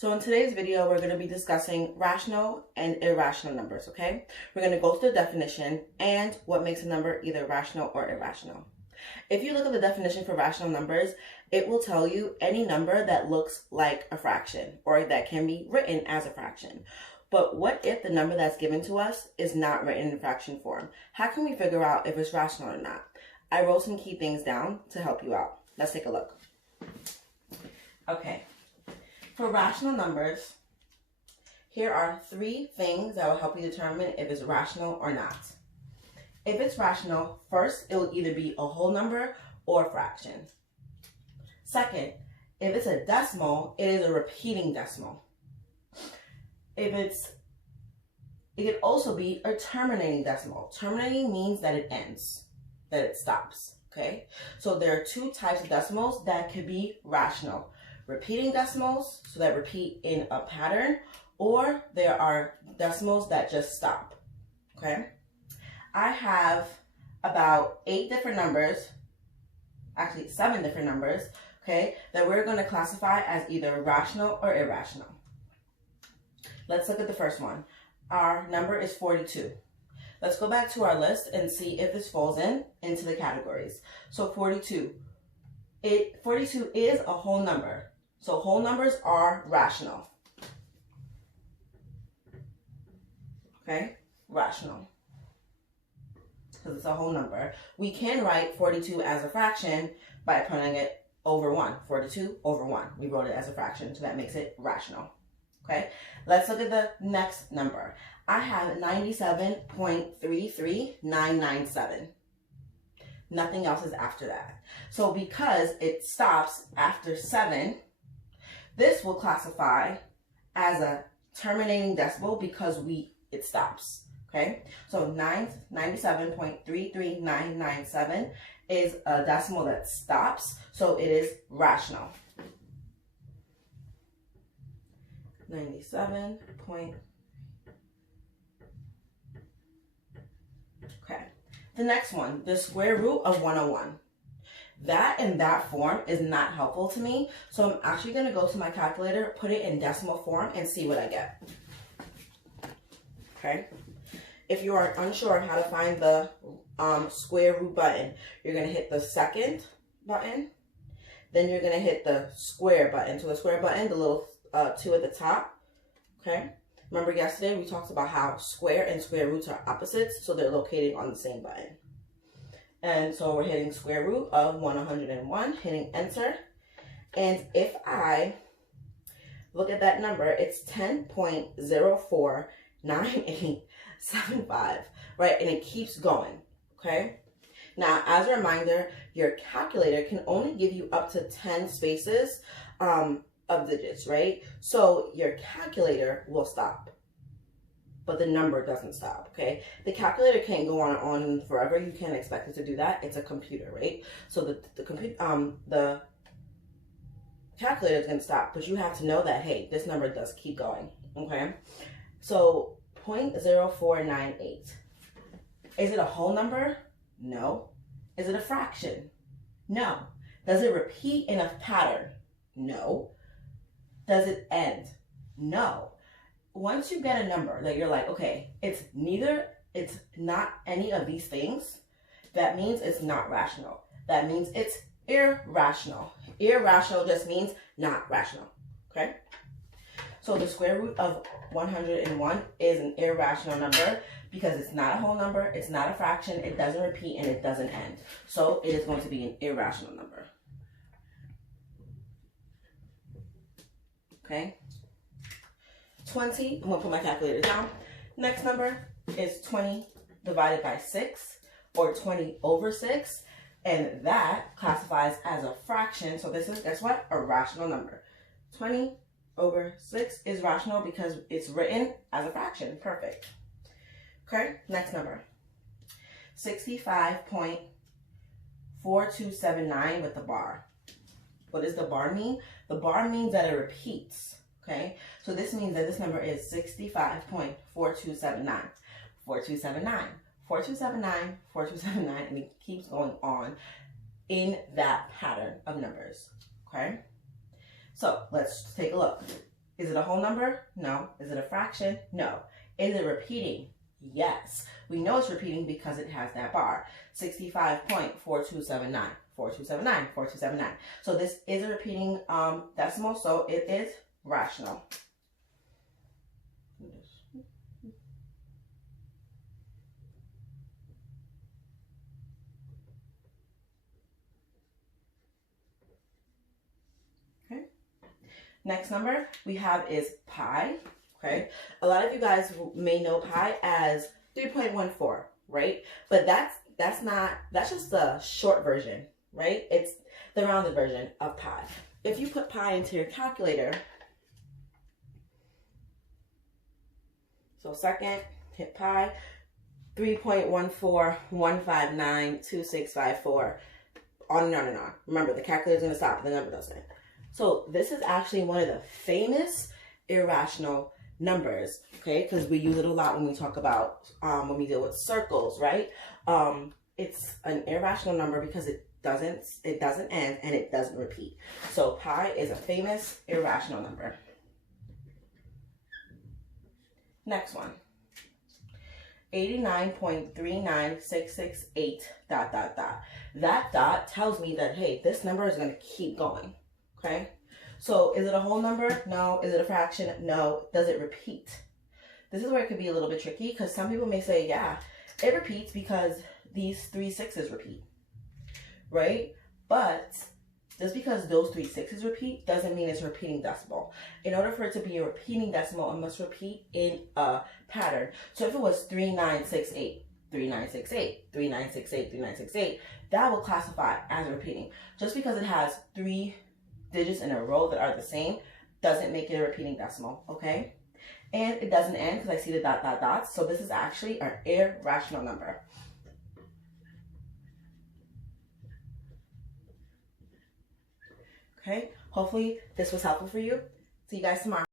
So in today's video, we're going to be discussing rational and irrational numbers, okay? We're going to go through the definition and what makes a number either rational or irrational. If you look at the definition for rational numbers, it will tell you any number that looks like a fraction or that can be written as a fraction. But what if the number that's given to us is not written in fraction form? How can we figure out if it's rational or not? I wrote some key things down to help you out. Let's take a look. Okay. For rational numbers, here are 3 things that will help you determine if it's rational or not. If it's rational, first, it will either be a whole number or a fraction. Second, if it's a decimal, it is a repeating decimal. It could also be a terminating decimal. Terminating means that it ends, that it stops, okay? So there are 2 types of decimals that could be rational. Repeating decimals, so that repeat in a pattern, or there are decimals that just stop, okay? I have about 8 different numbers, actually 7 different numbers, okay, that we're going to classify as either rational or irrational. Let's look at the first one. Our number is 42. Let's go back to our list and see if this falls into the categories. So 42 is a whole number. So whole numbers are rational. Okay, rational. Because it's a whole number. We can write 42 as a fraction by putting it over 1. 42 over 1. We wrote it as a fraction, so that makes it rational. Okay, let's look at the next number. I have 97.33997. Nothing else is after that. So because it stops after 7, this will classify as a terminating decimal because it stops. Okay, so 97.33997 is a decimal that stops, so it is rational. 97 point. Okay, the next one, the square root of 101. That in that form is not helpful to me, so I'm actually going to go to my calculator, put it in decimal form, and see what I get. Okay, if you are unsure of how to find the square root button, you're going to hit the second button, then you're going to hit the square button. So the square button, the little 2 at the top. Okay, remember yesterday we talked about how square and square roots are opposites, so they're located on the same button. And so we're hitting square root of 101, hitting enter. And if I look at that number, it's 10.049875, right? And it keeps going, okay? Now, as a reminder, your calculator can only give you up to 10 spaces of digits, right? So your calculator will stop, but the number doesn't stop, okay? The calculator can't go on forever. You can't expect it to do that. It's a computer, right? So the calculator is going to stop, but you have to know that, hey, this number does keep going, okay? So 0.0498. Is it a whole number? No. Is it a fraction? No. Does it repeat in a pattern? No. Does it end? No. Once you get a number that you're like, okay, it's not any of these things, that means it's not rational. That means it's irrational. Irrational just means not rational, okay? So the square root of 101 is an irrational number because it's not a whole number, it's not a fraction, it doesn't repeat, and it doesn't end. So it is going to be an irrational number. Okay? 20, I'm going to put my calculator down. Next number is 20 divided by 6, or 20 over 6, and that classifies as a fraction. So this is, guess what? A rational number. 20 over 6 is rational because it's written as a fraction. Perfect. Okay, next number. 65.4279 with the bar. What does the bar mean? The bar means that it repeats. Okay, so this means that this number is 65.4279. 4279, 4279, 4279, and it keeps going on in that pattern of numbers. Okay, so let's take a look. Is it a whole number? No. Is it a fraction? No. Is it repeating? Yes. We know it's repeating because it has that bar. 65.4279, 4279, 4279. So this is a repeating decimal, so it is rational. Okay. Next number we have is pi. Okay. A lot of you guys may know pi as 3.14, right? But that's just the short version, right? It's the rounded version of pi. If you put pi into your calculator, so second, hit pi, 3.14159264, on and on and on. Remember, the calculator's gonna stop, the number doesn't. So this is actually one of the famous irrational numbers, okay? Because we use it a lot when we talk about, when we deal with circles, right? It's an irrational number because it doesn't end and it doesn't repeat. So pi is a famous irrational number. Next one. 89.39668 ... That dot tells me that, hey, this number is going to keep going, okay? So is it a whole number? No. Is it a fraction? No. Does it repeat? This is where it could be a little bit tricky because some people may say, yeah, it repeats because these 3 6s repeat, right? But just because those 3 6s repeat doesn't mean it's a repeating decimal. In order for it to be a repeating decimal, it must repeat in a pattern. So if it was 3968, 3968, 3968, 3968, that will classify as repeating. Just because it has 3 digits in a row that are the same doesn't make it a repeating decimal, okay? And it doesn't end because I see the ... dots. So this is actually an irrational number. Okay, hopefully this was helpful for you. See you guys tomorrow.